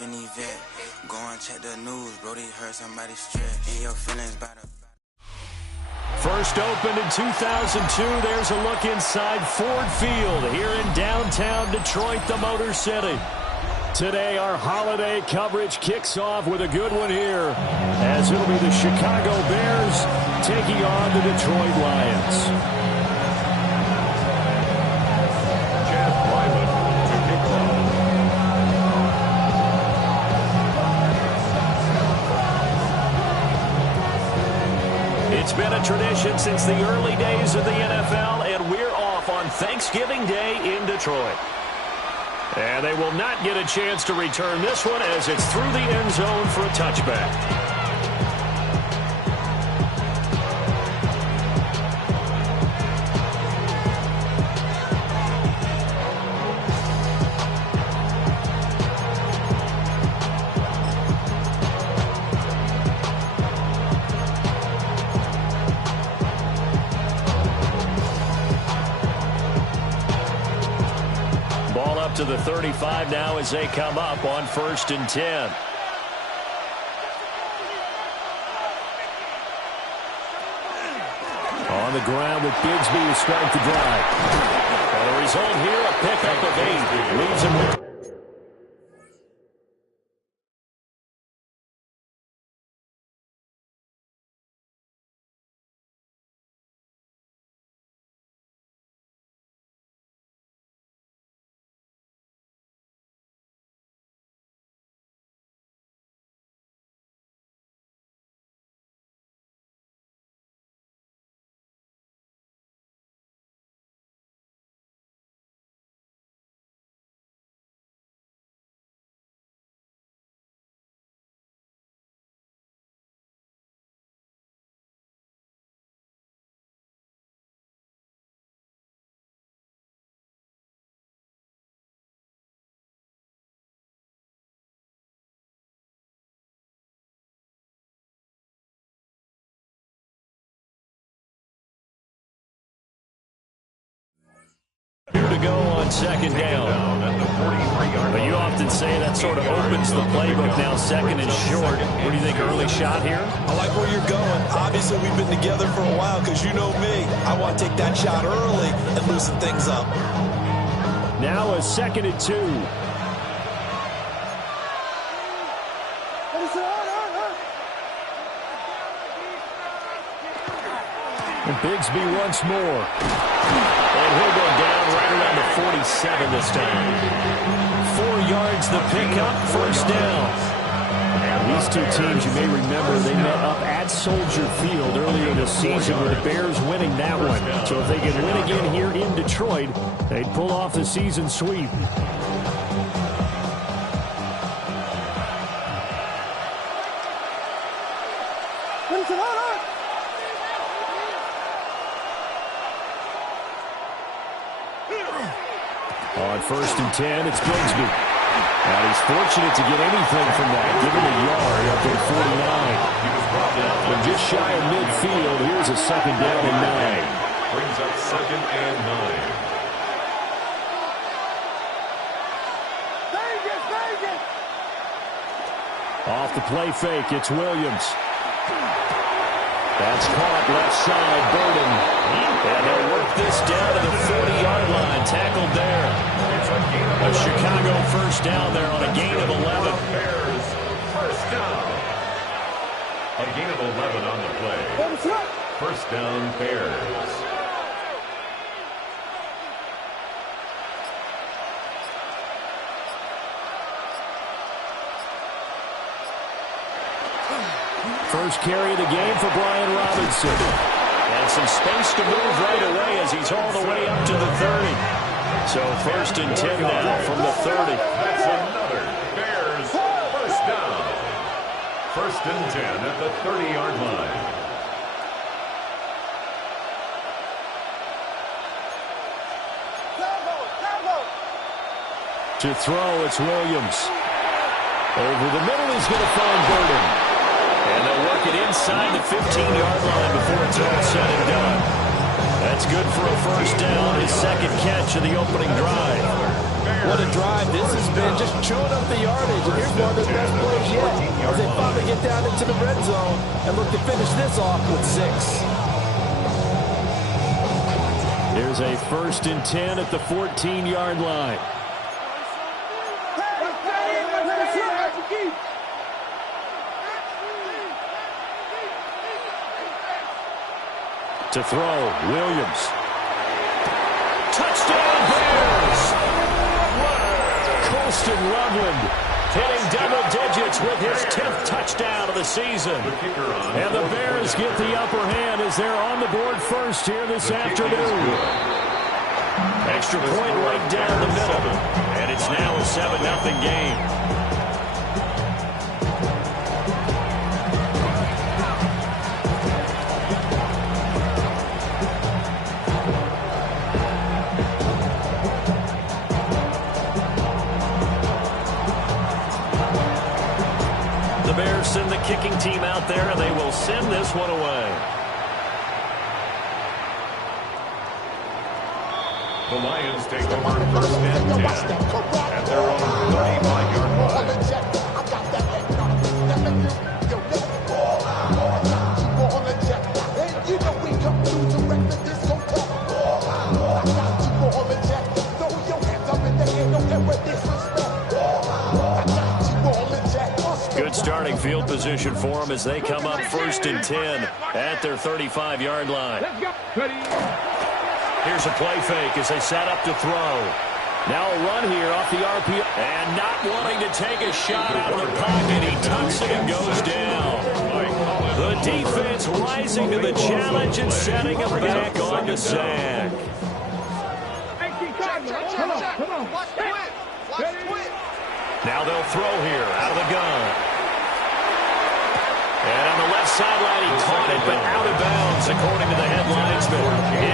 An event, go and check the news, Brody heard somebody stress. In your feelings by the... First opened in 2002, there's a look inside Ford Field here in downtown Detroit, the Motor City. Today, our holiday coverage kicks off with a good one here, as it'll be the Chicago Bears taking on the Detroit Lions. It's been a tradition since the early days of the NFL, and we're off on Thanksgiving Day in Detroit. And they will not get a chance to return this one as it's through the end zone for a touchback. To the 35 now as they come up on 1st and 10. On the ground with Bigsby to start the drive. And the result here, a pickup of 8. Leaves him with... Here to go on 2nd down. But you often say that sort of opens the playbook now, 2nd and short. What do you think, early shot here? I like where you're going. Obviously, we've been together for a while because you know me. I want to take that shot early and loosen things up. Now a 2nd and 2. And Bigsby once more. And he'll go down right around the 47 this time. 4 yards the pickup, 1st down. These two teams, you may remember, they met up at Soldier Field earlier this season with the Bears winning that one. So if they can win again here in Detroit, they'd pull off the season sweep. On 1st and 10, it's Bigsby. And he's fortunate to get anything from that. Give him a yard up to 49. From just shy of midfield, here's a 2nd down and 9. Brings up 2nd and 9. Off the play fake, it's Williams. That's caught left side, Burden. And they'll work this down to the 40-yard line. Tackled there. A Chicago 1st down there on a gain of 11. Bears 1st down. A gain of 11 on the play. 1st down, Bears. First carry of the game for Brian Robinson. And some space to move right away as he's all the way up to the 30. So 1st and 10 now from the 30. That's another Bears 1st down. 1st and 10 at the 30-yard line. To throw, it's Williams. Over the middle, he's going to find Burden. And they'll work it inside the 15-yard line before it's all said and done. That's good for a 1st down, his 2nd catch of the opening drive. What a drive this has been, just chewing up the yardage. And here's one of their best plays yet as they finally get down into the red zone and look to finish this off with 6. Here's a 1st and 10 at the 14-yard line. To throw, Williams. Touchdown, Bears! Colston Loveland hitting double digits with his 10th touchdown of the season. And the Bears get the upper hand as they're on the board first here this afternoon. Extra point right down the middle. And it's now a 7-0 game. Send the kicking team out there, and they will send this one away. The Lions take over 1st and 10 at their own 35-yard line. Good starting field position for them as they come up 1st and 10 at their 35-yard line. Here's a play fake as they set up to throw. Now a run here off the RPO. And not wanting to take a shot out of the pocket, he tucks it and goes down. The defense rising to the challenge and setting him back on the sack. Now they'll throw here out of the gun. And on the left sideline, he caught it, but out of bounds, according to the head linesman.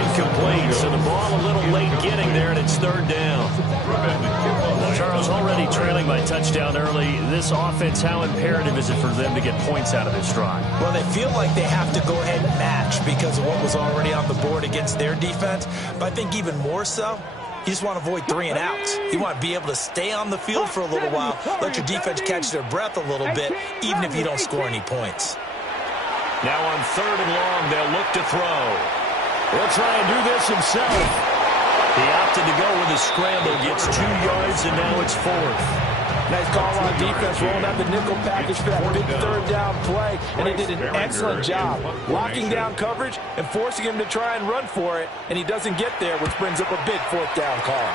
Incomplete, so the ball a little late getting there, and it's 3rd down. Charles, already trailing by touchdown early. This offense, how imperative is it for them to get points out of this drive? Well, they feel like they have to go ahead and match because of what was already on the board against their defense. But I think even more so, you just want to avoid 3 and outs. You want to be able to stay on the field for a little while, let your defense catch their breath a little bit, even if you don't score any points. Now on 3rd and long, they'll look to throw. He'll try and do this himself. He opted to go with a scramble, gets 2 yards, and now it's 4th. Nice call on defense, rolling out the nickel package for that big 3rd down play, and he did an excellent job locking down coverage and forcing him to try and run for it, and he doesn't get there, which brings up a big 4th down call.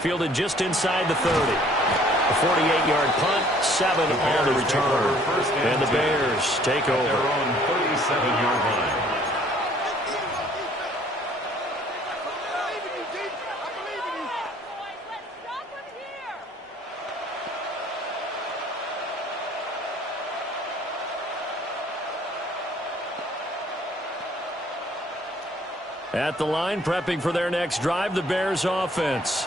Fielded just inside the 30. A 48-yard punt, 7 on the return. And the Bears take over. Their own 37-yard line. At the line, prepping for their next drive, the Bears offense.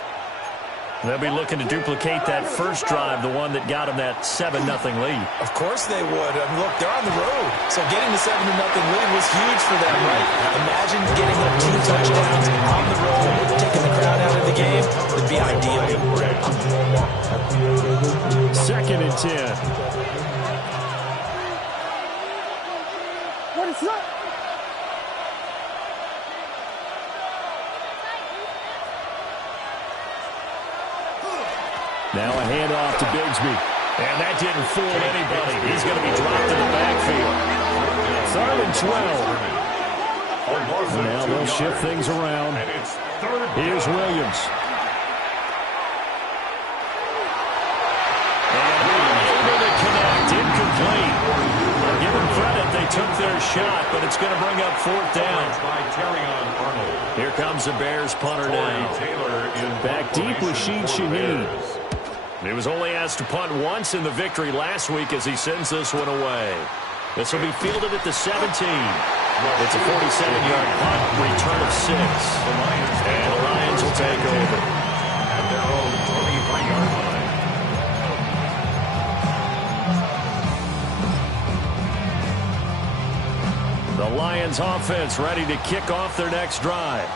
They'll be looking to duplicate that first drive, the one that got them that 7-0 lead. Of course they would. I mean, look, they're on the road. So getting the 7-0 lead was huge for them, right? Imagine getting up 2 touchdowns on the road, taking the crowd out of the game. Would be ideal. 2nd and 10. What is that? Now a handoff to Bigsby. And that didn't fool anybody. He's going to be dropped in the backfield. 3rd and 12. Now they'll shift things around. Here's Williams. And able to connect. Incomplete. Give them credit. They took their shot, but it's going to bring up 4th down. Here comes the Bears punter now. Back deep with Rashid Shaheed. He was only asked to punt once in the victory last week as he sends this one away. This will be fielded at the 17. It's a 47-yard punt, return of 6. And the Lions will take over. At their own 25-yard line. The Lions offense ready to kick off their next drive.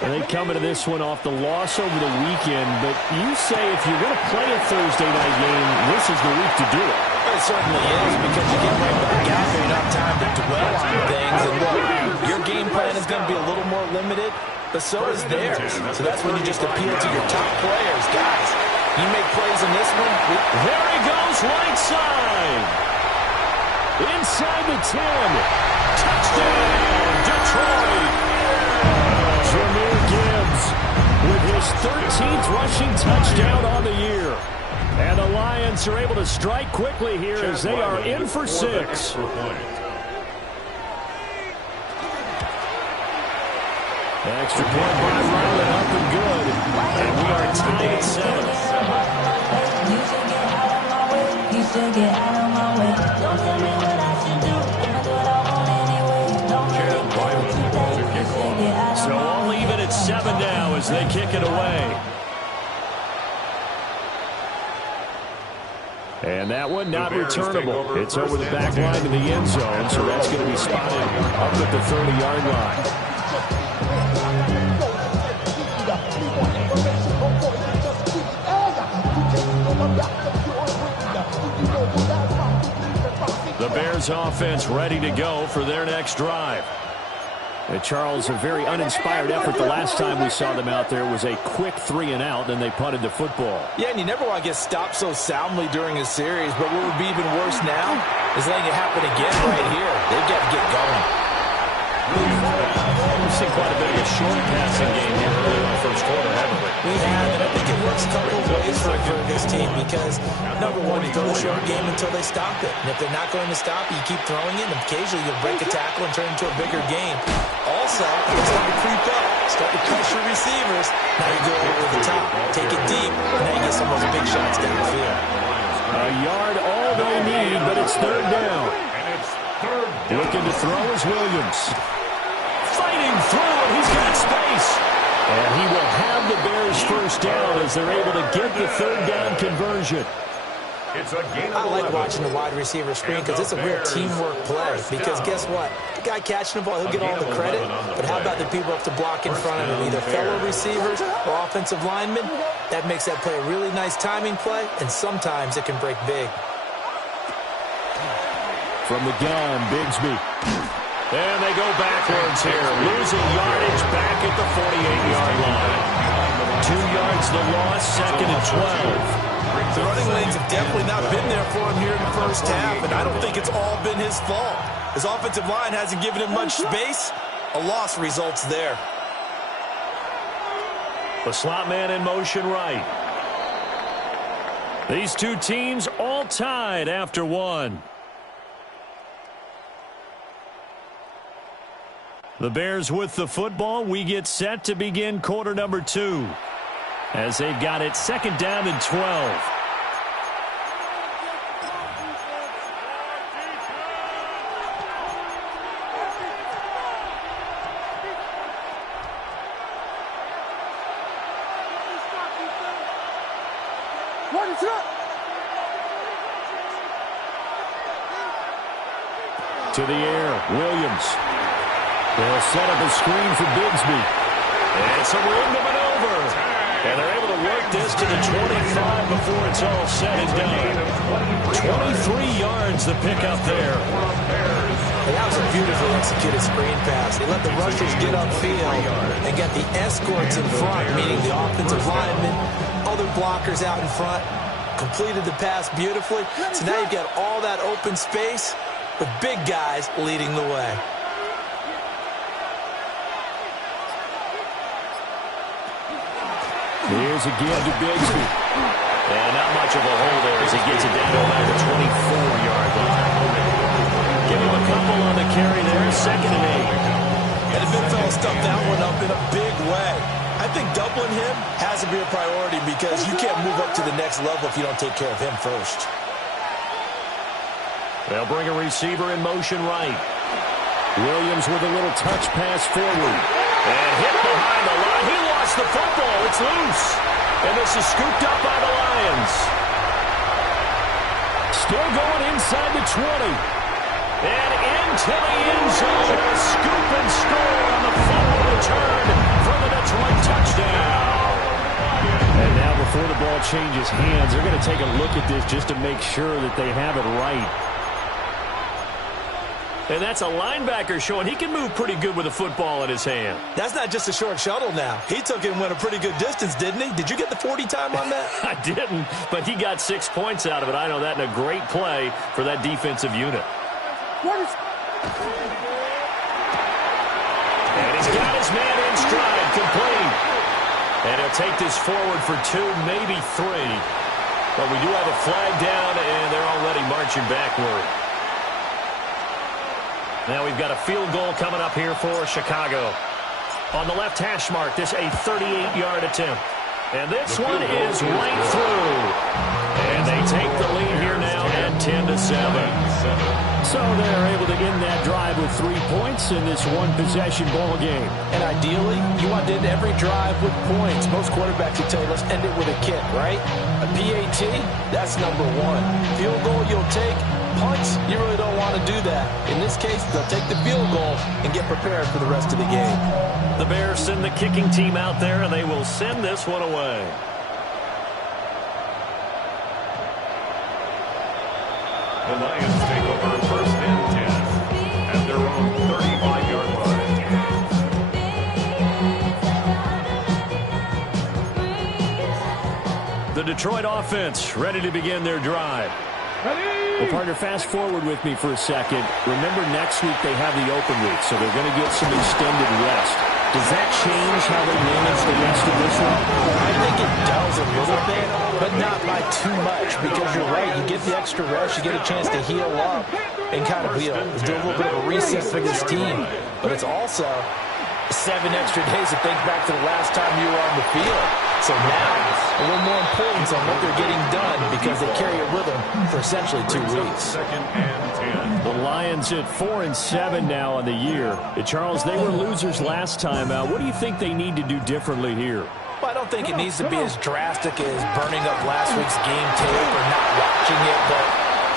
And they come into this one off the loss over the weekend, but you say if you're going to play a Thursday night game, this is the week to do it. It certainly is, because you get right back out there, you don't have time to dwell on things. And look, your game plan is going to be a little more limited, but so is theirs. So that's when you just appeal to your top players. Guys, you make plays in this one. There he goes, right side. Inside the 10. Touchdown, Detroit. Jahmyr Gibbs with his 13th rushing touchdown on the year. And the Lions are able to strike quickly here as they are in for 6. Extra point by Ryland, up and good. And we are tied at 7. You should get out of my way. You should get out of my way. Don't tell me what I should do. I do what I want anyway. Don't really care what you think. You should get out of So I'll leave it at 7 now as they kick it away. And that one not returnable. It's over the back line to the end zone, so that's going to be spotted up at the 30-yard line. The Bears offense ready to go for their next drive. Charles, a very uninspired effort the last time we saw them out there was a quick 3-and-out, then they punted the football. Yeah, and you never want to get stopped so soundly during a series, but what would be even worse now is letting it happen again right here. They've got to get going. We've seen quite a bit of a short passing game here early in the first quarter, haven't we? We have, and I think it works a couple of ways for this team because, number one, you throw the short game until they stop it. And if they're not going to stop it, you keep throwing it, and occasionally you'll break a tackle and turn it into a bigger game. Also, they start to creep up, start to pressure receivers. Now you go over the top, take it deep, and now you get some of those big shots down the field. A yard all they need, but it's 3rd down. Looking to throw is Williams. Fighting through, and he's got space. And he will have the Bears first down as they're able to get the 3rd down conversion. I like watching the wide receiver screen because it's a real teamwork play. Because guess what? The guy catching the ball, he'll get all the credit. But how about the people up to block in front of him, either fellow receivers or offensive linemen? That makes that play a really nice timing play, and sometimes it can break big. From the gun, Bigsby. And they go backwards here, losing yardage back at the 48-yard line. 2 yards the loss, 2nd and 12. The running lanes have definitely not been there for him here in the first half, and I don't think it's all been his fault. His offensive line hasn't given him much space. A loss results there. The slot man in motion right. These two teams all tied after 1. The Bears with the football. We get set to begin quarter number 2 as they've got it 2nd down and 12. To the air, Williams. They'll set up a screen for Bigsby. And some room to maneuver. And they're able to work this to the 25 before it's all said and done. 23 yards the pickup there. And that was a beautifully executed screen pass. They let the rushers get upfield and got the escorts in front, meaning the offensive linemen, other blockers out in front, completed the pass beautifully. So now you've got all that open space with big guys leading the way. Here's again to Bigsby. And not much of a hole there as he gets it down to about the 24-yard line. Give him a couple on the carry there, 2nd and 8. And the big fella stuffed that one up in a big way. I think doubling him has to be a priority because you can't move up to the next level if you don't take care of him first. They'll bring a receiver in motion right. Williams with a little touch pass forward. And hit behind the line. He lost the football. It's loose. And this is scooped up by the Lions. Still going inside the 20. And into the end zone. A scoop and score on the fumble return from the Detroit touchdown. And now before the ball changes hands, they're going to take a look at this just to make sure that they have it right. And that's a linebacker showing he can move pretty good with a football in his hand. That's not just a short shuttle now. He took it and went a pretty good distance, didn't he? Did you get the 40 time on that? I didn't, but he got 6 points out of it. I know that, and a great play for that defensive unit. And he's got his man in stride, complete. And he'll take this forward for 2, maybe 3. But we do have a flag down, and they're already marching backward. Now we've got a field goal coming up here for Chicago. On the left hash mark, this a 38-yard attempt. And this one is right through. And they take the lead here now at 10-7. So they're able to end that drive with 3 points in this one-possession ball game. And ideally, you want to end every drive with points. Most quarterbacks will tell you, let's end it with a kick, right? A PAT, that's number 1. Field goal you'll take. Punts, you really don't want to do that. In this case, they'll take the field goal and get prepared for the rest of the game. The Bears send the kicking team out there, and they will send this one away. The Lions take over first and 10 at their own 35-yard line. The Detroit offense ready to begin their drive. Well, partner, fast forward with me for a second. Remember, next week they have the open week, so they're going to get some extended rest. Does that change how they manage the rest of this one? I think it does a little bit, but not by too much, because you're right. You get the extra rest, you get a chance to heal up and kind of do a little bit of a reset for this team. But it's also 7 extra days to think back to the last time you were on the field. So now, a little more importance on what they're getting done because they carry it with them for essentially 2 weeks. Second and 10. The Lions at 4-7 now on the year. Charles, they were losers last time out. What do you think they need to do differently here? Well, I don't think it needs to be as drastic as burning up last week's game tape or not watching it, but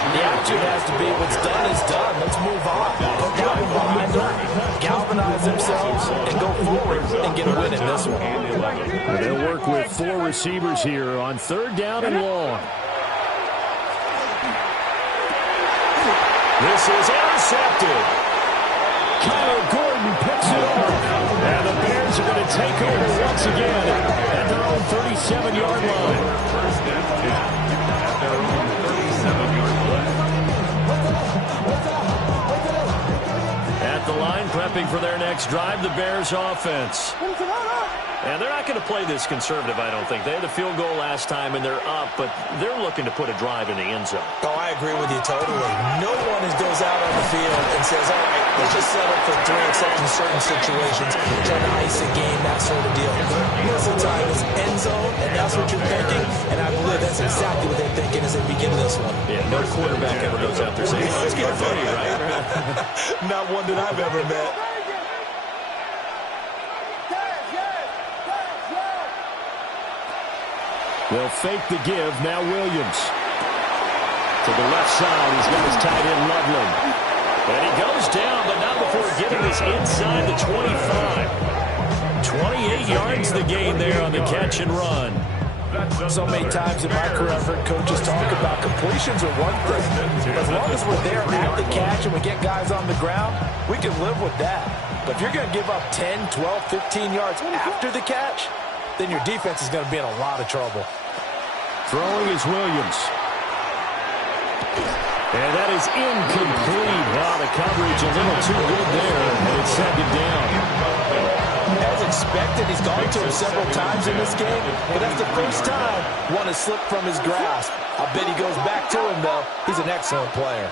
the attitude has to be what's done is done. Let's move on. Put that one behind them, galvanize themselves, and go forward and get a win in this one. They'll work with 4 receivers here on 3rd down and long. This is intercepted. Kyler Gordon picks it up. And the Bears are going to take over once again at their own 37-yard line. First and 10 at their own 37-yard line. At the line, prepping for their next drive, the Bears offense. And they're not going to play this conservative, I don't think. They had the field goal last time, and they're up, but they're looking to put a drive in the end zone. Oh, I agree with you totally. No one goes out on the field and says, all right, let's just settle for 3 except in certain situations, trying to ice a game, that sort of deal. Most of the time, it's end zone, and that's what you're thinking, and I believe that's exactly what they're thinking as they begin this one. Yeah, no quarterback ever goes out there saying, let's get funny, right? Not one that I've ever met. They'll fake the give. Now Williams. To the left side, he's got his tight end, Loveland. And he goes down, but not before getting this inside the 25. 28 yards the gain there on the catch and run. So many times in my career, I've heard coaches talk about completions are one thing. But as long as we're there at the catch and we get guys on the ground, we can live with that. But if you're going to give up 10, 12, 15 yards after the catch, then your defense is going to be in a lot of trouble. Throwing is Williams. And that is incomplete. Wow, the coverage a little too good there, and it's 2nd down. As expected, he's gone to him several times in this game, but that's the first time one has slipped from his grasp. I bet he goes back to him, though. He's an excellent player.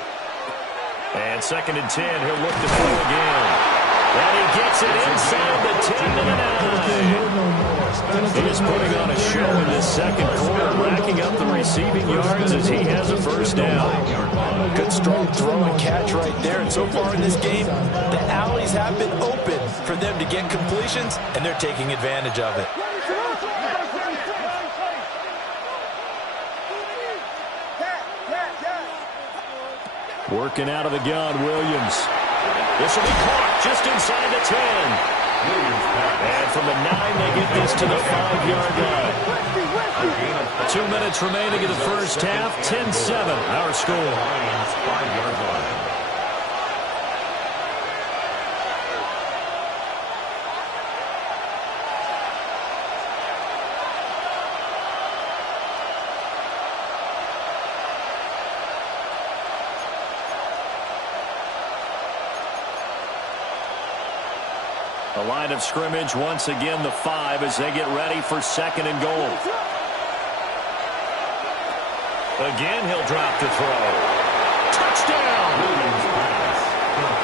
And 2nd and 10, he'll look to throw again. And he gets it inside the 10 to the 9. He is putting on a show in this second quarter, racking up the receiving yards as he has a first down. Good strong throw and catch right there. And so far in this game, the alleys have been open for them to get completions, and they're taking advantage of it. Working out of the gun, Williams. This will be caught just inside the 10. And from the 9, they get this to the 5-yard line. 2 minutes remaining in the first half. 10-7, our score. 5-yard line. The line of scrimmage, once again, the 5 as they get ready for 2nd and goal. Again, he'll drop to throw. Touchdown!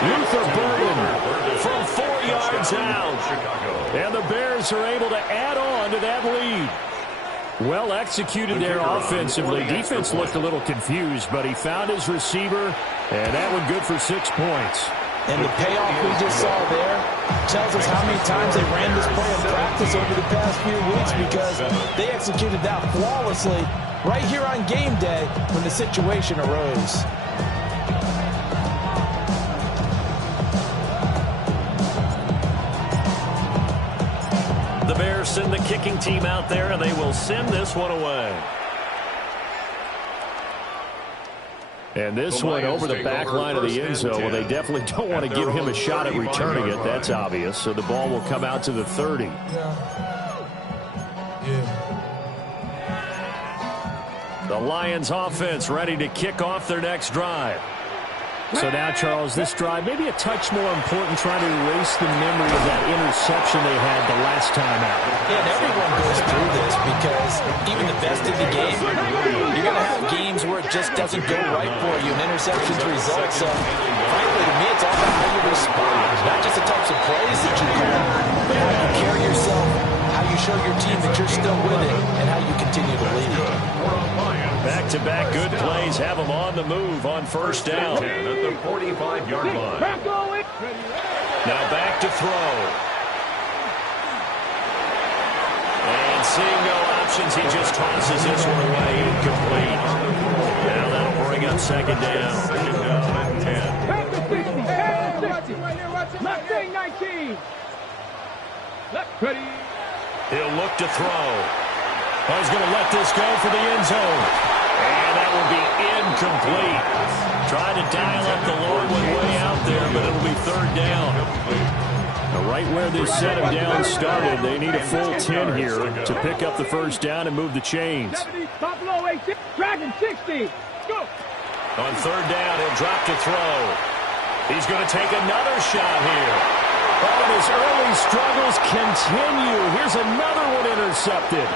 Luther Burden from 4 yards out. And the Bears are able to add on to that lead. Well executed there offensively. Defense looked a little confused, but he found his receiver, and that one good for 6 points. And the payoff we just saw there tells us how many times they ran this play in practice over the past few weeks, because they executed that flawlessly right here on game day when the situation arose. The Bears send the kicking team out there, and they will send this one away. And this one over the back line of the end zone. Well, they definitely don't want to give him a shot at returning it. That's obvious. So the ball will come out to the 30. The Lions offense ready to kick off their next drive. So now, Charles, this drive maybe a touch more important, trying to erase the memory of that interception they had the last time out. Yeah, and everyone goes through this, because even the best of the game, you're going to have games where it just doesn't go right for you, and interceptions result. So, frankly, to me, it's all about how you respond, not just the types of plays that you call, but how you carry yourself, how you show your team that you're still with it, and how you continue to lead it. Back-to-back good plays have them on the move on first down. At the 45-yard line. Now back to throw. And seeing no options, he just tosses this one away, incomplete. Now that'll bring up 2nd down. 2nd down and 10. Left wing 19. Left ready. He'll look to throw. Oh, he's going to let this go for the end zone. And that will be incomplete. Tried to dial up the long one way out there, but it'll be 3rd down. Now, right where this set of downs started, they need a full 10 here to pick up the first down and move the chains. 70, Buffalo 8, Dragon 60. Go. On 3rd down, he'll drop to throw. He's going to take another shot here. Oh, and his early struggles continue. Here's another one intercepted.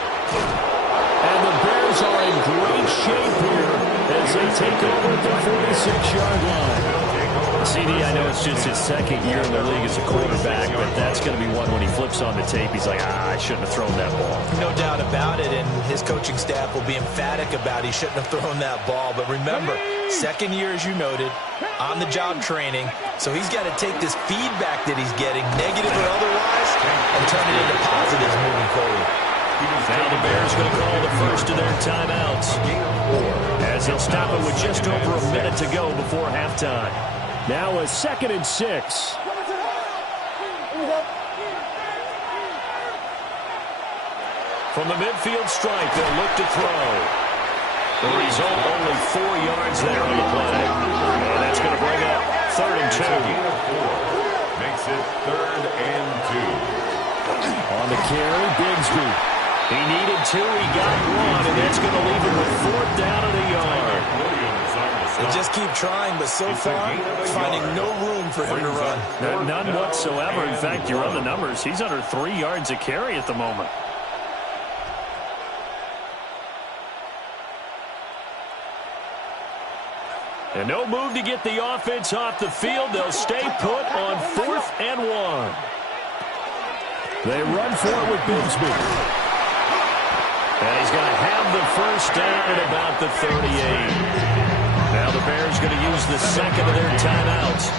And the Bears are in great shape here as they take over at the 46-yard line. CD, I know it's just his 2nd year in the league as a quarterback, but that's going to be one when he flips on the tape, he's like, I shouldn't have thrown that ball. No doubt about it, and his coaching staff will be emphatic about he shouldn't have thrown that ball. But remember, 2nd year, as you noted, on-the-job training, so he's got to take this feedback that he's getting, negative or otherwise, and turn it into positives moving forward. Now the Bears going to call the first of their timeouts, as they'll stop it with just over a minute to go before halftime. Now a 2nd and 6. From the midfield stripe, they'll look to throw. The result, only 4 yards there on the play. And that's going to bring up 3rd and 2. Makes it 3rd and 2. On the carry, Bigsby. He needed 2, he got 1, and that's going to leave him with 4th down and a yard. They just keep trying, but so far, finding no room for him to run. None whatsoever. In fact, you run the numbers. He's under 3 yards a carry at the moment. And no move to get the offense off the field. They'll stay put on 4th and 1. They run for it with Bigsby. And he's going to have the first down at about the 38. Now the Bears going to use the 2nd of their timeouts,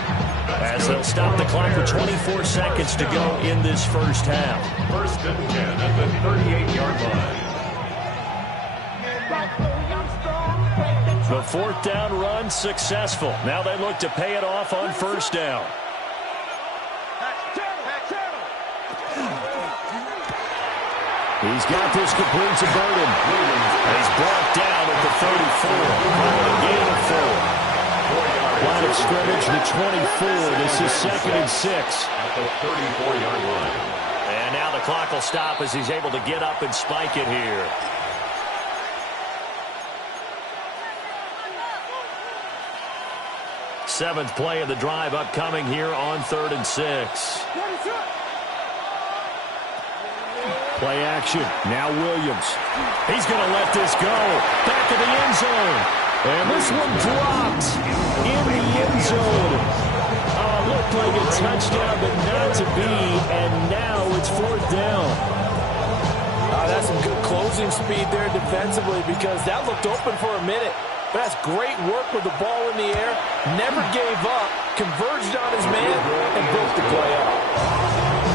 as they'll stop the clock with 24 seconds to go in this first half. 1st and 10 at the 38-yard line. The 4th down run successful. Now they look to pay it off on 1st down. He's got this complete to Burden. He's brought down at the 34. A gain of 4. Line of scrimmage, the 24. This is 2nd and 6. At the 34-yard line. And now the clock will stop as he's able to get up and spike it here. Seventh play of the drive upcoming here on 3rd and 6. Play action. Now Williams. He's going to let this go. Back of the end zone. And this one dropped in the end zone. Looked like a touchdown, but not to be. And now it's 4th down. That's some good closing speed there defensively because that looked open for a minute. But that's great work with the ball in the air. Never gave up. Converged on his man and broke the play up.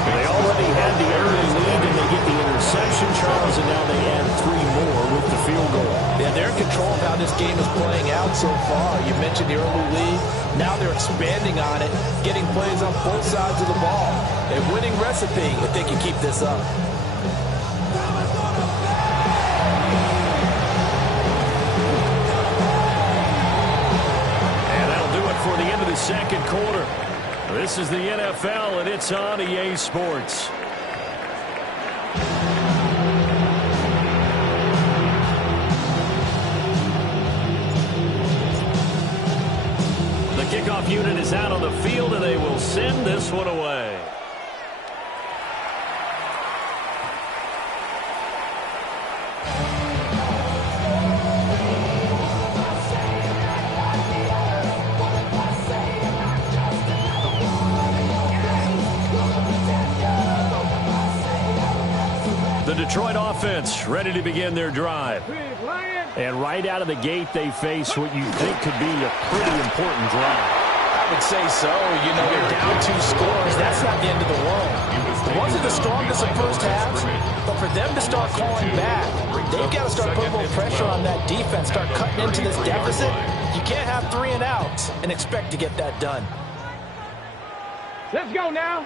They already had the early lead, and they get the interception, Charles, and now they add 3 more with the field goal. Yeah, they're in control of how this game is playing out so far. You mentioned the early lead. Now they're expanding on it, getting plays on both sides of the ball. A winning recipe if they can keep this up. And that'll do it for the end of the second quarter. This is the NFL, and it's on EA Sports. The kickoff unit is out on the field, and they will send this one away. The Detroit offense ready to begin their drive. And right out of the gate, they face what you think could be a pretty important drive. I would say so. You know, they're down 2 scores. That's not the end of the world. It wasn't the strongest of first halves, but for them to start calling back, they've got to start putting a little pressure on that defense, start cutting into this deficit. You can't have 3 and outs and expect to get that done. Let's go now.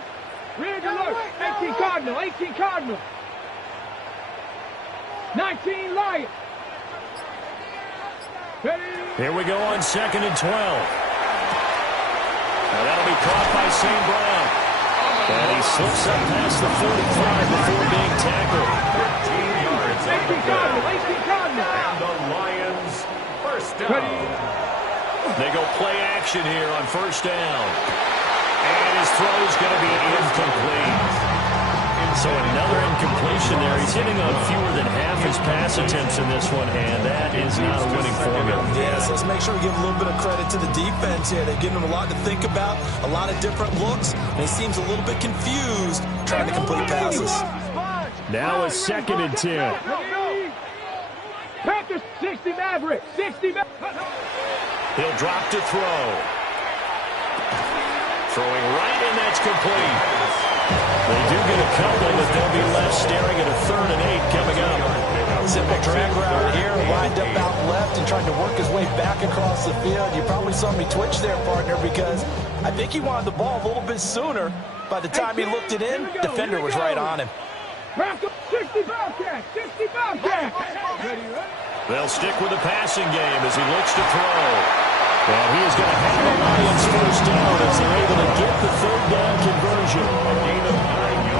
Ready to look. 18 Cardinal, 18 Cardinal. 19 Lions. Here we go on 2nd and 12. Now that'll be caught by St. Brown. And he slips up past the 45 before being tackled. 15 yards. 18 Cardinal, 18 Cardinal. And the Lions first down. They go play action here on 1st down. And his throw is going to be incomplete. So another incompletion there. He's hitting on fewer than half his pass attempts in this one, and that is not a winning formula. Yes, let's make sure we give a little bit of credit to the defense here. They're giving him a lot to think about, a lot of different looks, and he seems a little bit confused trying to complete passes. Now a 2nd and 10. Panthers 60 Maverick, 60 Maverick. He'll drop to throw. Throwing right, and that's complete. They do get a couple, but they'll be left staring at a 3rd and 8 coming up. Simple drag route here, lined up out left and trying to work his way back across the field. You probably saw me twitch there, partner, because I think he wanted the ball a little bit sooner. By the time he looked it in, defender was right on him. 60 Bobcats, 60 Bobcats. They'll stick with the passing game as he looks to throw. And he is going to have the Lions first down as they're able to get the 3rd down conversion.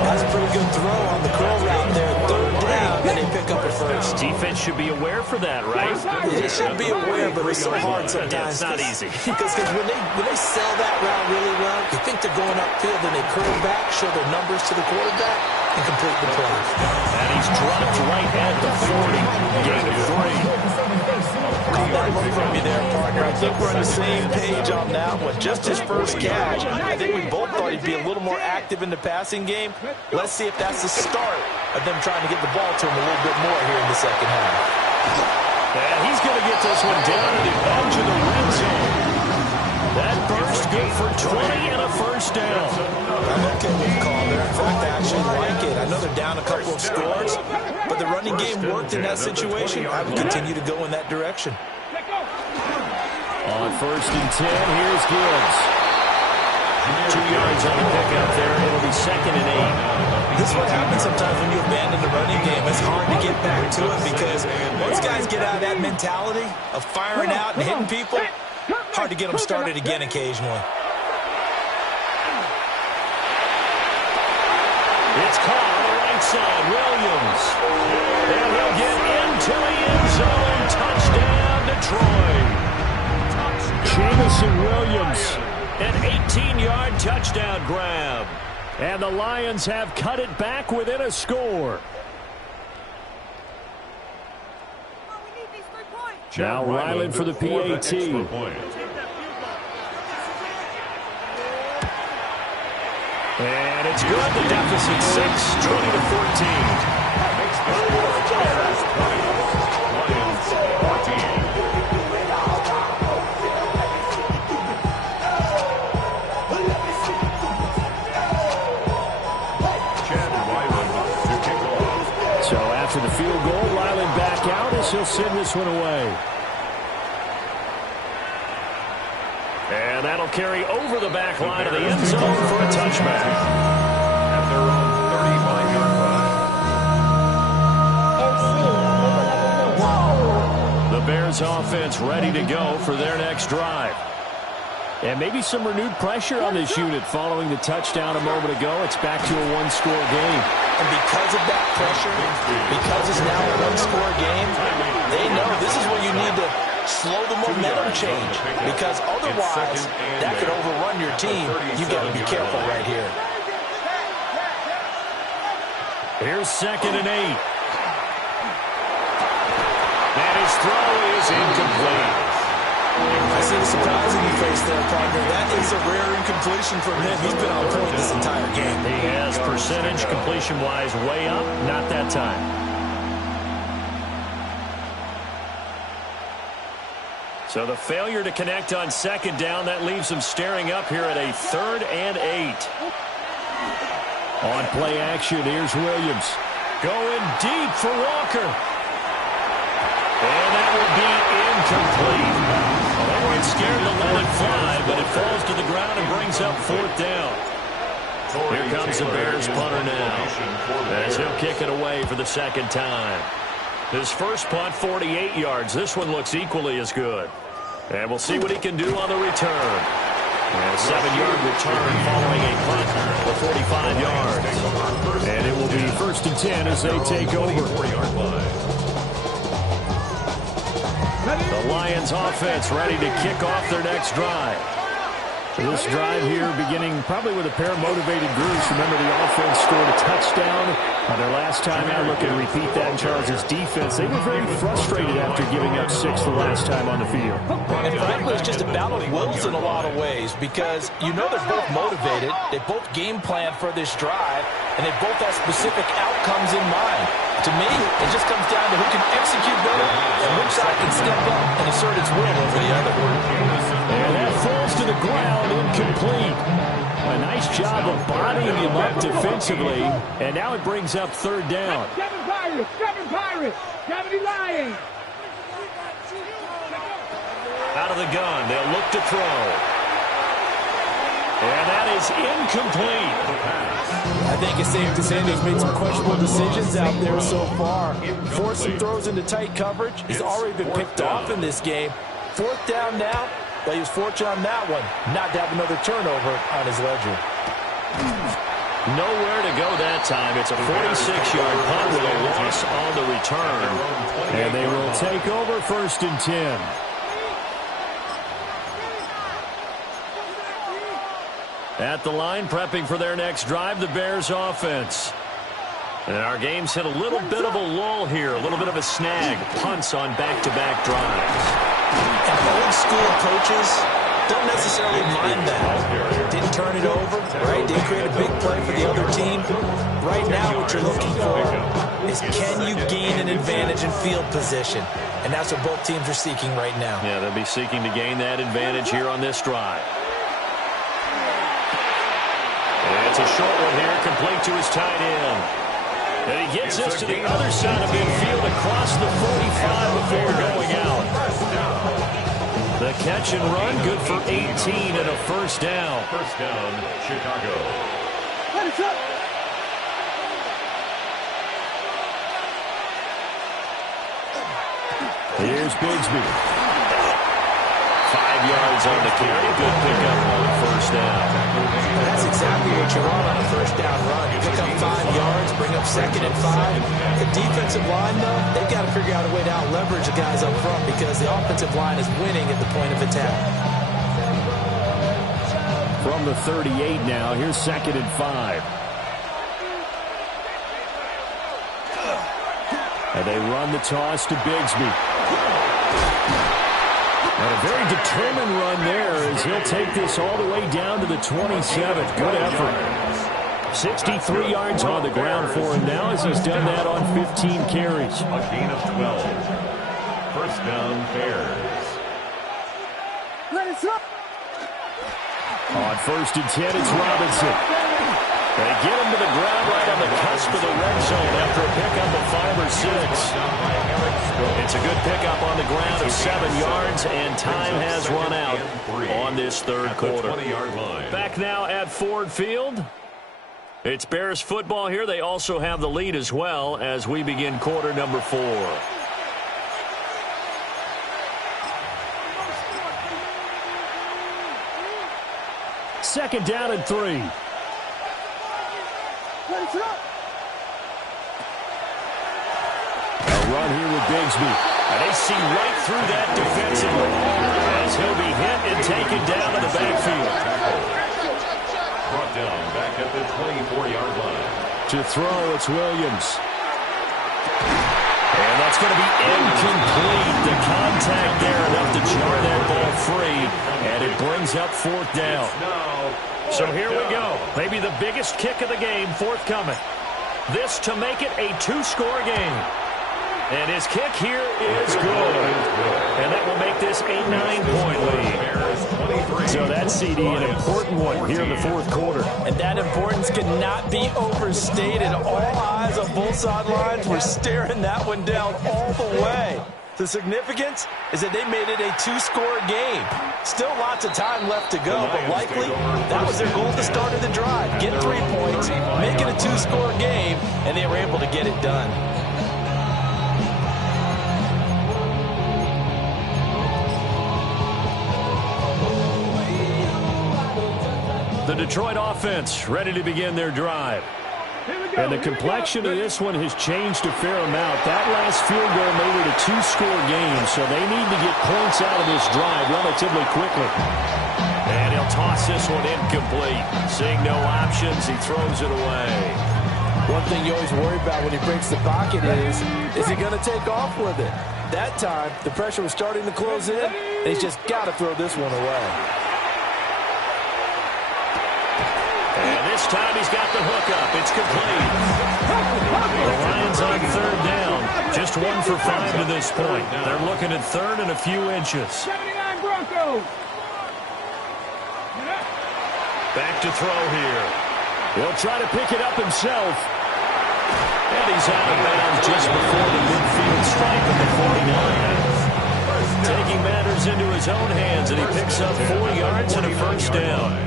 That's a pretty good throw on the curl route there. 3rd down, and they pick up a first. Defense should be aware for that, right? They should be aware, but it's so hard sometimes. It's not easy. Because when they sell that route really well, you think they're going upfield, then they curl back, show their numbers to the quarterback, and complete the play. And he's dropped right at the 40. Gain of 3. Caught that look from you there, partner. I think we're on the same page on that one. Just his first catch. I think we both thought he'd be a little more active in the passing game. Let's see if that's the start of them trying to get the ball to him a little bit more here in the second half. And he's going to get this one down to the edge of the red zone. That burst good for 20 and a first down. I'm okay with the call there. In fact, I actually like it. I know they're down a couple of scores, but the running game worked in that situation. I would continue to go in that direction. On 1st and 10, here's Gibbs. 2 yards on the pickup there. It'll be 2nd and 8. This is what happens sometimes when you abandon the running game. It's hard to get back to it because once guys get out of that mentality of firing out and hitting people, hard to get them started again occasionally. It's caught on the right side. Williams. And he'll get into the end zone. Touchdown, Detroit. Jameson Williams, an 18-yard touchdown grab. And the Lions have cut it back within a score. Now Ryland for the PAT. And it's good. The deficit 6, 20-14. So after the field goal, Ryland back out as he'll send this one away. And that'll carry over the back line of the end zone for a touchback. At their own 35-yard line. The Bears offense ready to go for their next drive. And maybe some renewed pressure on this unit following the touchdown a moment ago. It's back to a one-score game. And because of that pressure, because it's now a one-score game, they know this is where you need to slow the momentum change, because otherwise that could overrun your team. You've got to be careful right here. Here's 2nd and 8. And his throw is incomplete. I see the surprising face there, partner. That is a rare incompletion from him. He's been on point this entire game. He has percentage completion-wise way up. Not that time. So the failure to connect on 2nd down, that leaves him staring up here at a 3rd and 8. On play action, here's Williams. Going deep for Walker. And that will be incomplete. They weren't scared to let it fly, but it falls to the ground and brings up 4th down. Here comes the Bears punter now, as he'll kick it away for the 2nd time. His first punt, 48 yards. This one looks equally as good. And we'll see what he can do on the return. And a 7-yard return following a punt for 45 yards. And it will be 1st and 10 as they take over. The Lions offense ready to kick off their next drive. This drive here beginning probably with a pair of motivated groups. Remember, the offense scored a touchdown their last time out. Look and repeat that in Charles' defense. They were very frustrated after giving up 6 the last time on the field. And frankly, it's just a battle of wills in a lot of ways, because you know they're both motivated. They both game plan for this drive, and they both have specific outcomes in mind. To me, it just comes down to who can execute better and which side can step up and assert its will over the other. And that falls to the ground, incomplete. A nice job of bodying him up defensively, and now it brings up 3rd down. 7 Pirates, 70 Lions. Out of the gun, they'll look to throw. And that is incomplete. I think it's safe to say they've made some questionable decisions out there so far. Forcing throws into tight coverage. He's already been picked off in this game. 4th down now. But he was fortunate on that one, not to have another turnover on his ledger. Nowhere to go that time. It's a 46-yard punt with a loss on the return. And they will take over 1st and 10. At the line, prepping for their next drive, the Bears offense. And our game's hit a little bit of a lull here, a little bit of a snag. Punts on back-to-back drives. And old school coaches don't necessarily mind that. Didn't turn it over, right? Didn't create a big play for the other team. Right now, what you're looking for is, can you gain an advantage in field position? And that's what both teams are seeking right now. Yeah, they'll be seeking to gain that advantage here on this drive. And it's a short one here, complete to his tight end. And he gets this to the other side of midfield across the 45 before going out. The catch and run, good for 18 and a 1st down. 1st down, Chicago. Here's Bigsby. 5 yards on the carry. Good pickup on first down. That's exactly what you want on a first down run. You pick up 5 yards, bring up 2nd and 5. The defensive line, though, they've got to figure out a way to out-leverage the guys up front because the offensive line is winning at the point of attack. From the 38 now, here's 2nd and 5. And they run the toss to Bigsby. And a very determined run there as he'll take this all the way down to the 27. Good effort. 63 yards on the ground for him now as he's done that on 15 carries. A gain of 12. First down, Bears. On 1st and 10, it's Robinson. They get him to the ground right on the cusp of the red zone after a pickup of 5 or 6. It's a good pickup on the ground of 7 yards, and time has run out on this third quarter. 20-yard line. Back now at Ford Field. It's Bears football here. They also have the lead as well as we begin quarter number 4. Second down and 3. A run here with Bigsby. And they see right through that defensively as he'll be hit and taken down to the backfield. Brought down back at the 24-yard line. To throw, it's Williams. And that's going to be incomplete. The contact there enough to jar that ball free. And it brings up 4th down. So here we go. Maybe the biggest kick of the game forthcoming. This to make it a 2-score game. And his kick here is good. And that will make this a 9-point lead. So that's, CD, an important one here in the 4th quarter. And that importance cannot be overstated. All eyes on both sidelines were staring that one down all the way. The significance is that they made it a 2-score game. Still lots of time left to go, but likely that was their goal at the start of the drive. Get 3 points, make it a 2-score game, and they were able to get it done. The Detroit offense ready to begin their drive. And the complexion of this one has changed a fair amount. That last field goal made it a 2-score game, so they need to get points out of this drive relatively quickly. And he'll toss this one incomplete. Seeing no options, he throws it away. One thing you always worry about when he breaks the pocket is he going to take off with it? That time, the pressure was starting to close in, and he's just got to throw this one away. And this time he's got the hook up. It's complete. The Lions on 3rd down. Just 1 for 5 to this point. They're looking at 3rd and a few inches. 79 Broncos. Back to throw here. He'll try to pick it up himself. And he's out of bounds just before the midfield stripe of the 49. Taking matters into his own hands, and he picks up 4 yards and a first down.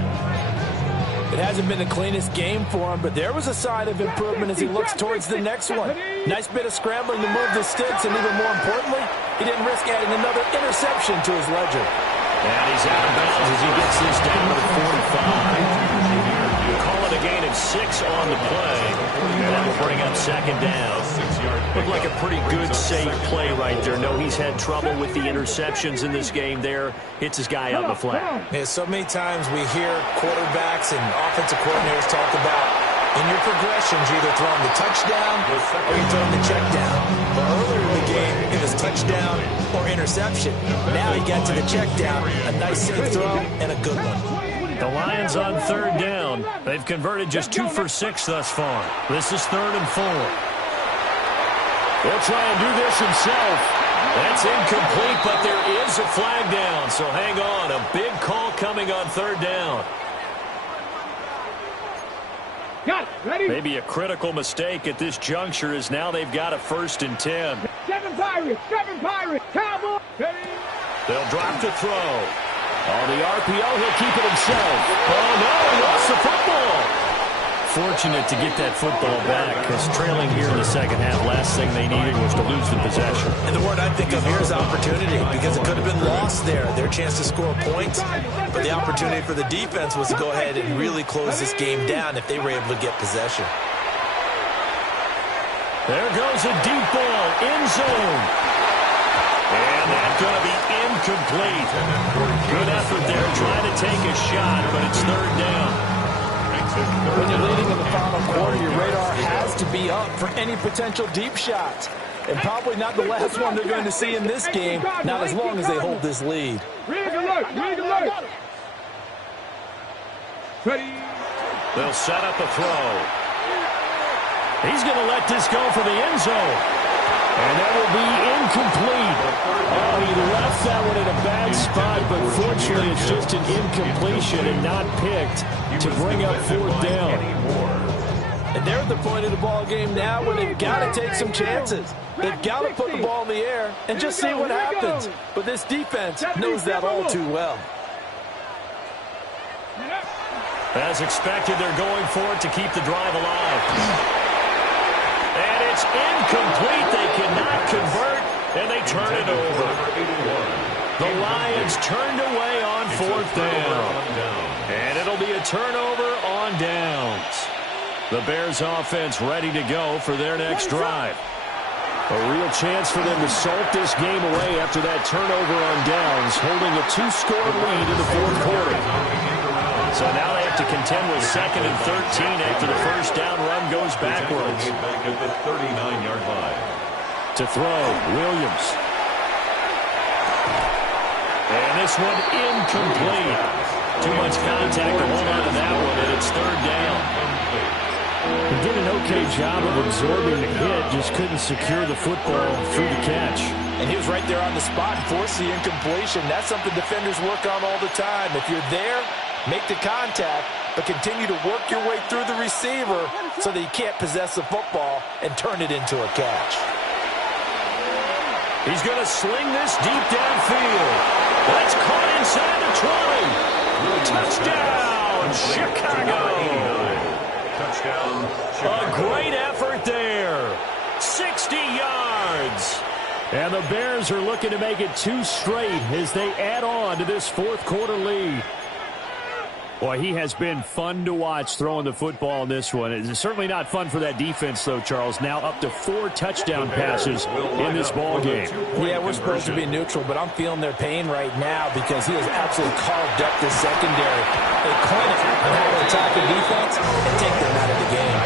It hasn't been the cleanest game for him, but there was a sign of improvement as he looks towards the next one. Nice bit of scrambling to move the sticks, and even more importantly, he didn't risk adding another interception to his ledger. And he's out of bounds as he gets this down to the 45. Call it a gain of 6 on the play, and that will bring up 2nd down. Looked like a pretty good, safe play right there. No, he's had trouble with the interceptions in this game there. Hits his guy on the flat. Yeah, so many times we hear quarterbacks and offensive coordinators talk about in your progressions, you're either throwing the touchdown or you're throwing the check down. But earlier in the game, it was touchdown or interception. Now he got to the check down, a nice safe throw, and a good one. The Lions on 3rd down. They've converted just 2 for 6 thus far. This is 3rd and 4. He'll try and do this himself. That's incomplete, but there is a flag down. So hang on. A big call coming on 3rd down. Got it. Ready? Maybe a critical mistake at this juncture is now they've got a 1st and 10. 7 Pirates. 7 Pirates. Cowboys. Ready? They'll drop to throw. On the RPO, he'll keep it himself. Oh, no, he lost the football. fortunate to get that football back because trailing here in the second half, last thing they needed was to lose the possession. And the word I think of here is opportunity because it could have been lost there, their chance to score points. But the opportunity for the defense was to go ahead and really close this game down if they were able to get possession. There goes a deep ball, end zone. And that's going to be incomplete. Good effort there, trying to take a shot, but it's third down. When you're leading in the final quarter, your radar has to be up for any potential deep shots. And probably not the last one they're going to see in this game, not as long as they hold this lead. Rig alert, rig alert. Ready. They'll set up a throw. He's going to let this go for the end zone. And that will be incomplete. Oh, he left that one in a bad spot, but fortunately it's just an incompletion and not picked to bring up fourth down. And they're at the point of the ball game now where they've got to take some chances. They've got to put the ball in the air and just see what happens. But this defense knows that all too well. As expected, they're going for it to keep the drive alive. And it's incomplete. They cannot convert, and they turn it over. The Lions turned away on fourth down. And it'll be a turnover on downs. The Bears offense ready to go for their next drive. A real chance for them to salt this game away after that turnover on downs, holding a 2-score lead in the fourth quarter. So now they have to contend with 2nd and 13 after the first down run goes backwards. Back at the 39-yard line. To throw, Williams. And this one incomplete. Too much contact to hold on to that one, and it's third down. He did an okay job of absorbing the hit, just couldn't secure the football through the catch. And he was right there on the spot and forced the incompletion. That's something defenders work on all the time. If you're there, make the contact, but continue to work your way through the receiver so that you can't possess the football and turn it into a catch. He's going to sling this deep downfield. That's caught inside the 20. Touchdown, Chicago. Touchdown, Chicago. A great effort there. 60 yards. And the Bears are looking to make it 2 straight as they add on to this fourth quarter lead. Boy, he has been fun to watch throwing the football in this one. It's certainly not fun for that defense, though, Charles. Now up to 4 touchdown passes in this ball game. Yeah, we're supposed to be neutral, but I'm feeling their pain right now because he has absolutely carved up this secondary. A clinic on how to attack the defense and take them out of the game.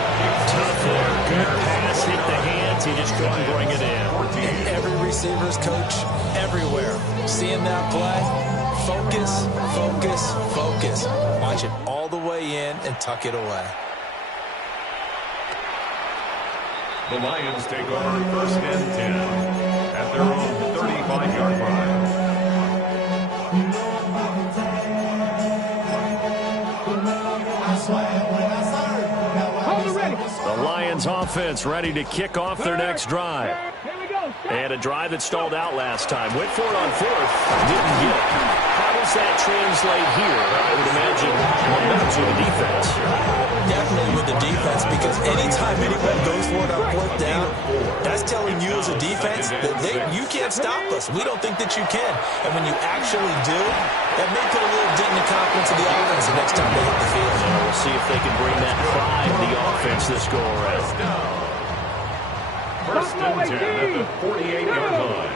Tough there. Good pass, hit the hands. He just couldn't bring it in. And every receiver's coach everywhere. Seeing that play, focus, focus, focus. Watch it all the way in and tuck it away. The Lions take over 1st and 10 at their own 35-yard line. The Lions offense ready to kick off their next drive. And a drive that stalled out last time. Went for it on 4th. Didn't get it. How does that translate here? I would imagine momentum to the defense. Definitely with the defense, because anytime anyone goes for it on 4th down, that's telling you as a defense that you can't stop us. We don't think that you can. And when you actually do, that may put a little dent in the confidence of the offense the next time they hit the field. And we'll see if they can bring that pride to the offense this go around. 1st and 10 at the 48-yard line.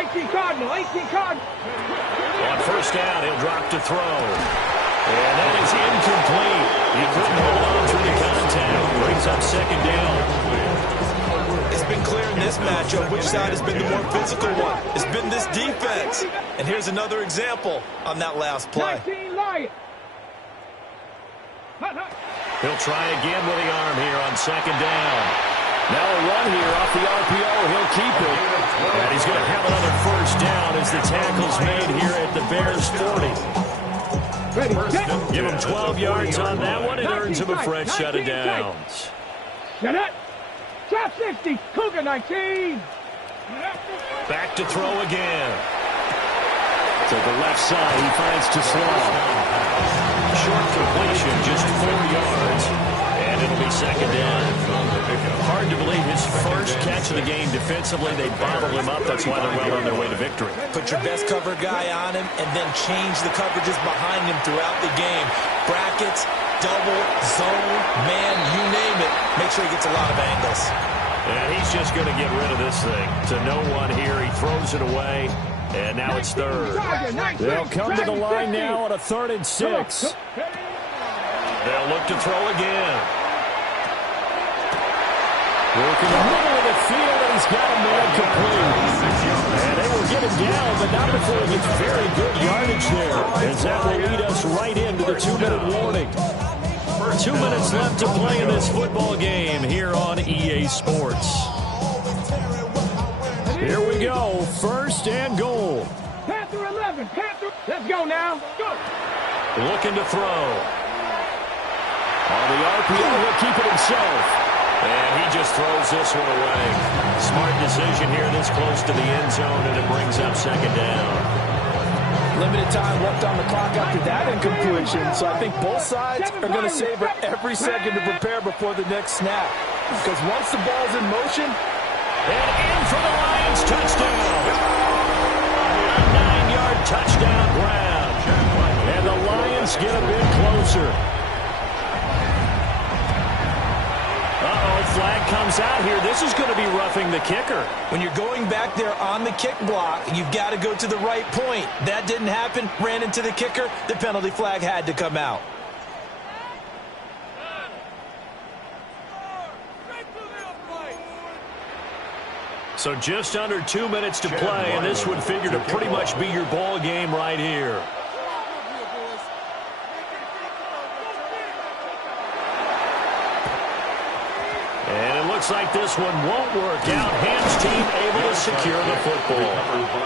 18 Cardinal, 18 Cardinal. On 1st down, he'll drop to throw. And that is incomplete. He couldn't hold on through the contact. Brings up 2nd down. It's been clear in this matchup which side has been the more physical one. It's been this defense. And here's another example on that last play. 19 Lions. He'll try again with the arm here on 2nd down. Now a run here off the RPO. He'll keep it. And he's going to have another 1st down as the tackle's made here at the Bears 40. Ready, Give him 12 yards on that one. It earns him a fresh set of downs. Shut up. Top 60. Cougar 19. Back to throw again. To the left side, he finds Teslam. short completion, just 4 yards, and it'll be second down. Hard to believe his first catch of the game defensively. They bottled him up. That's why they're well on their way to victory. Put your best cover guy on him and then change the coverages behind him throughout the game. Brackets, double, zone, man, you name it. Make sure he gets a lot of angles. And he's just going to get rid of this thing. To no one here. He throws it away, and now it's third. They'll come to the line now on a 3rd and 6. They'll look to throw again. Working the middle of the field, and he's got a man complete. And they will get him down, but not before he gets very good yardage there. And that will lead us right into the 2-minute warning. 2 minutes left to play in this football game here on EA Sports. Here we go, 1st and goal. Panther 11, Panther. Let's go now. Go. Looking to throw. On the RPO, he'll keep it himself. And he just throws this one away. Smart decision here this close to the end zone, and it brings up second down. Limited time left on the clock after that incompletion, so I think both sides are going to savor every second to prepare before the next snap. Because once the ball's in motion, and in for the Lions, touchdown. A 9-yard touchdown grab. And the Lions get a bit closer. Flag comes out here. This is going to be roughing the kicker. When you're going back there on the kick block, you've got to go to the right point. That didn't happen. Ran into the kicker. The penalty flag had to come out. So just under 2 minutes to play, and this would figure to pretty much be your ball game right here. Looks like this one won't work out. Hams team able to secure the football.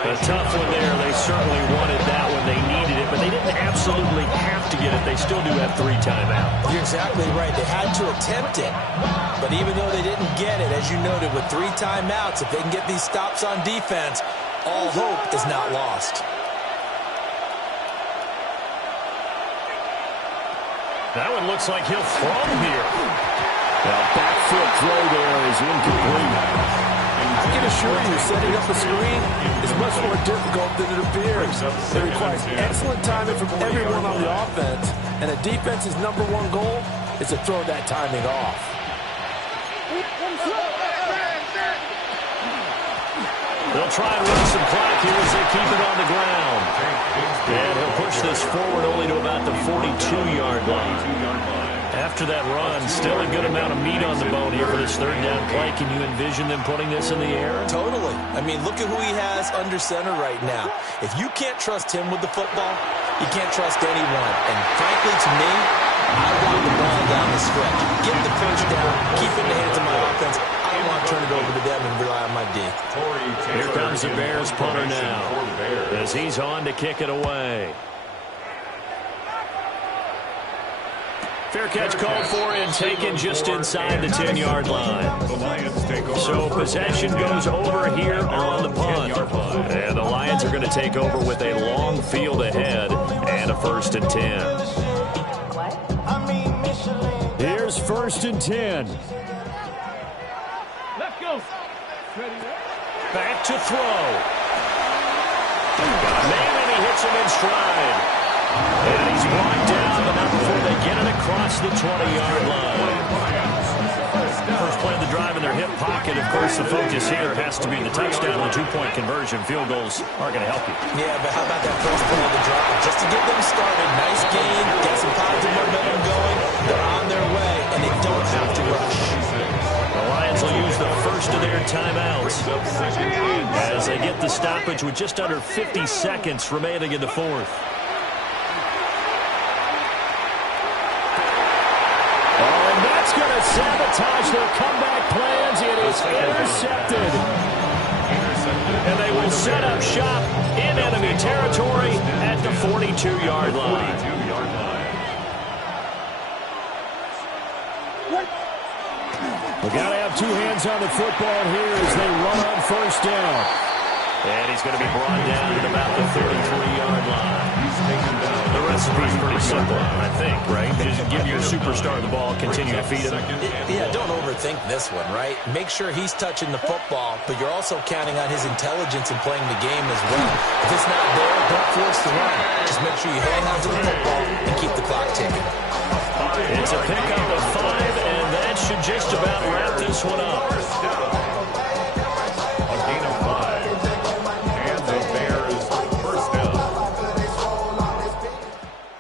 A tough one there. They certainly wanted that one. They needed it, but they didn't absolutely have to get it. They still do have 3 timeouts. You're exactly right. They had to attempt it. But even though they didn't get it, as you noted, with 3 timeouts, if they can get these stops on defense, all hope is not lost. That one looks like he'll throw here. Now, back foot throw there is incomplete. I can assure you, setting up a screen is much more difficult than it appears. It requires excellent timing from everyone on the offense, and a defense's #1 goal is to throw that timing off. They'll try and run some clock here as they keep it on the ground. And he'll push this forward only to about the 42-yard line. After that run, still a good amount of meat on the bone here for this 3rd down play. Can you envision them putting this in the air? Totally. I mean, look at who he has under center right now. If you can't trust him with the football, you can't trust anyone. And frankly, to me, I want the ball down the stretch. Get the first down, keep it in the hands of my offense. I don't want to turn it over to them and rely on my D. Here comes the Bears punter now as he's on to kick it away. Fair catch called for and taken just inside the 10-yard line. So possession goes over here on the punt. And the Lions are going to take over with a long field ahead and a 1st and 10. Here's 1st and 10. Let's go. Back to throw. Got a man and he hits him in stride. And he's brought down, but not before they get it across the 20-yard line. First play of the drive in their hip pocket. Of course, the focus here has to be the touchdown and the 2-point conversion. Field goals are going to help you. Yeah, but how about that first play of the drive? Just to get them started. Nice game. Get some positive momentum going. They're on their way, and they don't have to rush. The Lions will use the first of their timeouts as they get the stoppage with just under 50 seconds remaining in the 4th. Going to sabotage their comeback plans. It is intercepted. And they will set up shop in enemy territory at the 42-yard line. We've got to have 2 hands on the football here as they run on 1st down. And he's going to be brought down at about the 33-yard line. The recipe's pretty simple, I think, right? Just give your superstar the ball, continue to feed him. Yeah, don't overthink this one, right? Make sure he's touching the football, but you're also counting on his intelligence in playing the game as well. If it's not there, don't force the run. Just make sure you hang on to the football and keep the clock ticking. It's a pickup of 5, and that should just about wrap this one up. A gain of 5. And the Bears first down.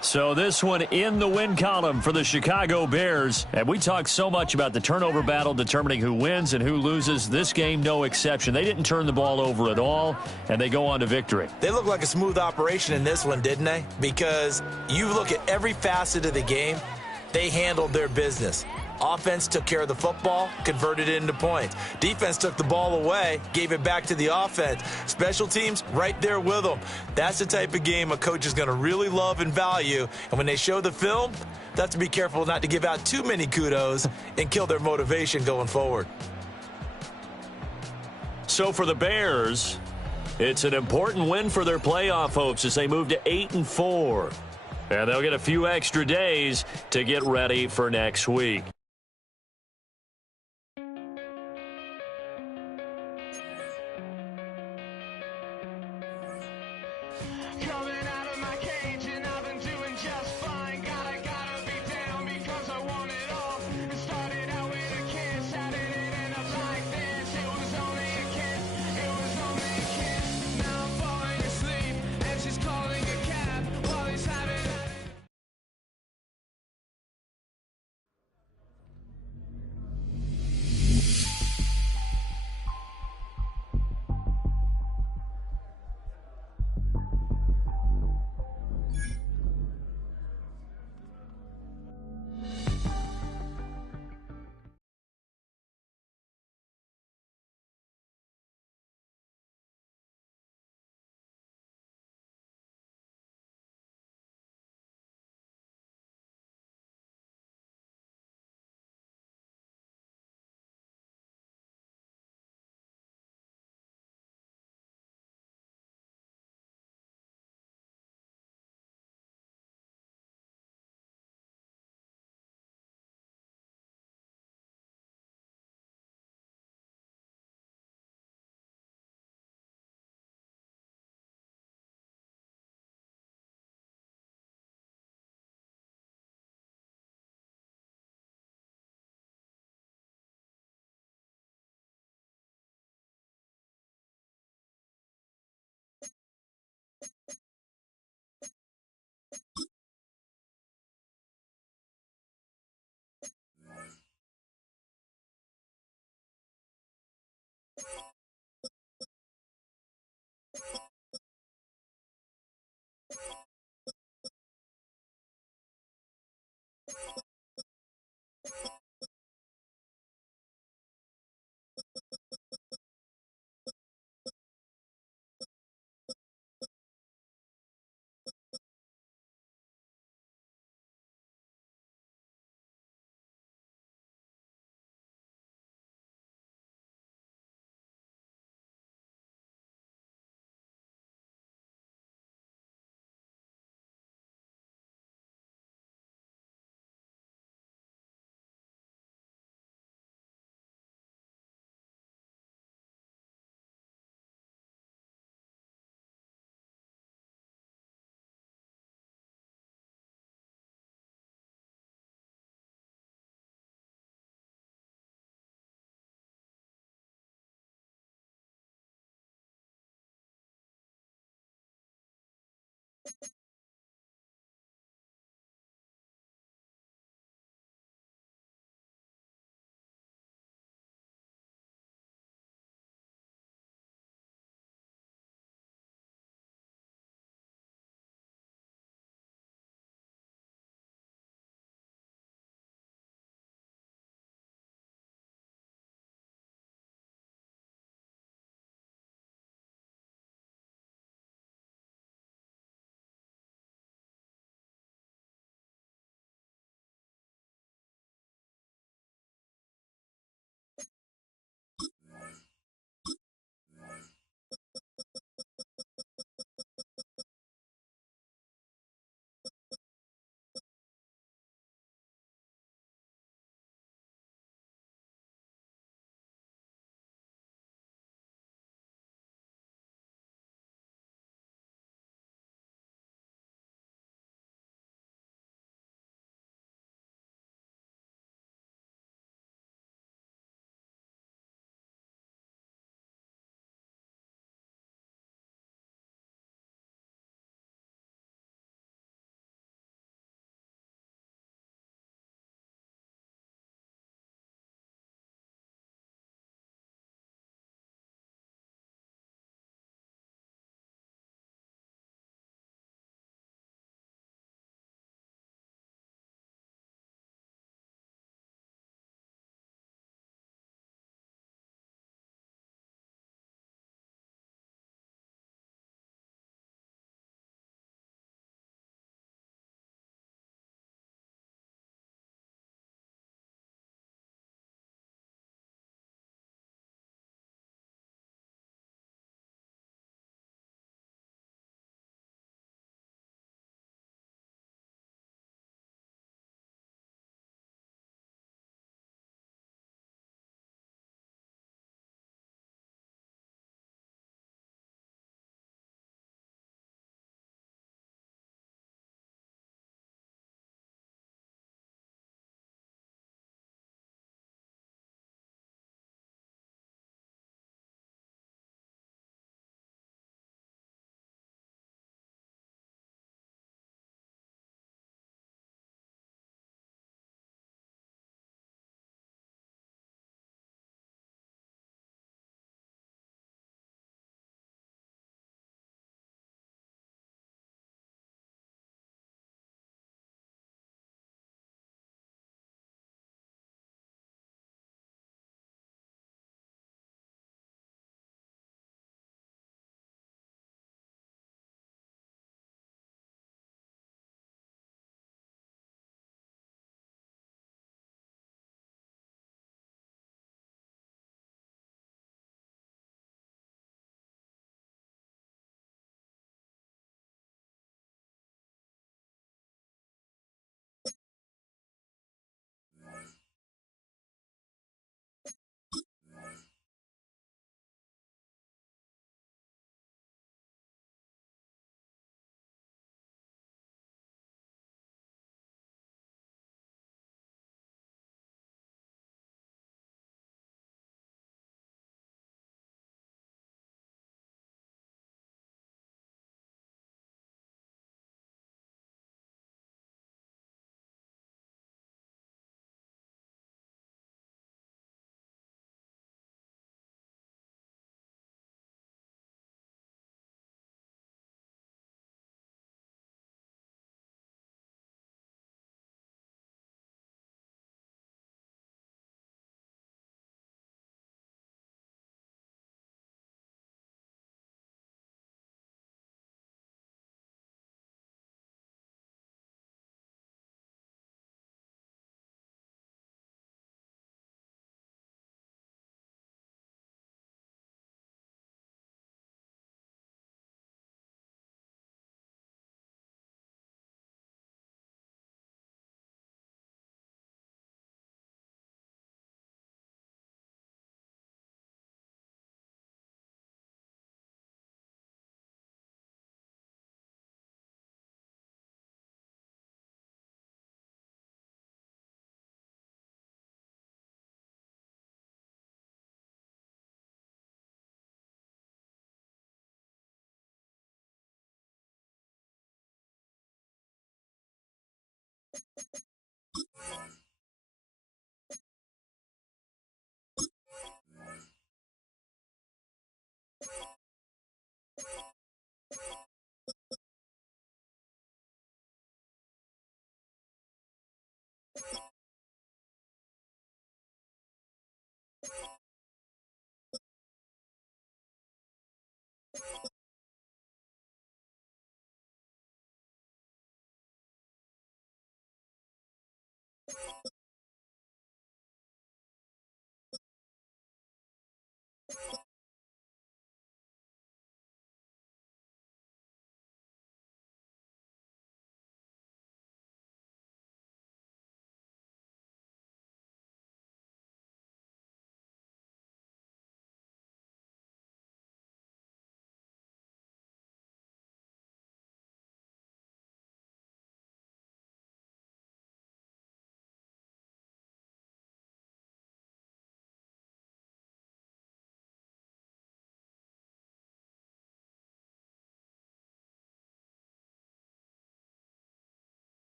So this one in the win column for the Chicago Bears. And we talked so much about the turnover battle determining who wins and who loses. This game, no exception. They didn't turn the ball over at all, and they go on to victory. They look like a smooth operation in this one, didn't they? Because you look at every facet of the game, they handled their business. Offense took care of the football, converted it into points. Defense took the ball away, gave it back to the offense. Special teams, right there with them. That's the type of game a coach is going to really love and value. And when they show the film, they have to be careful not to give out too many kudos and kill their motivation going forward. So for the Bears, it's an important win for their playoff hopes as they move to 8-4. And they'll get a few extra days to get ready for next week.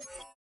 you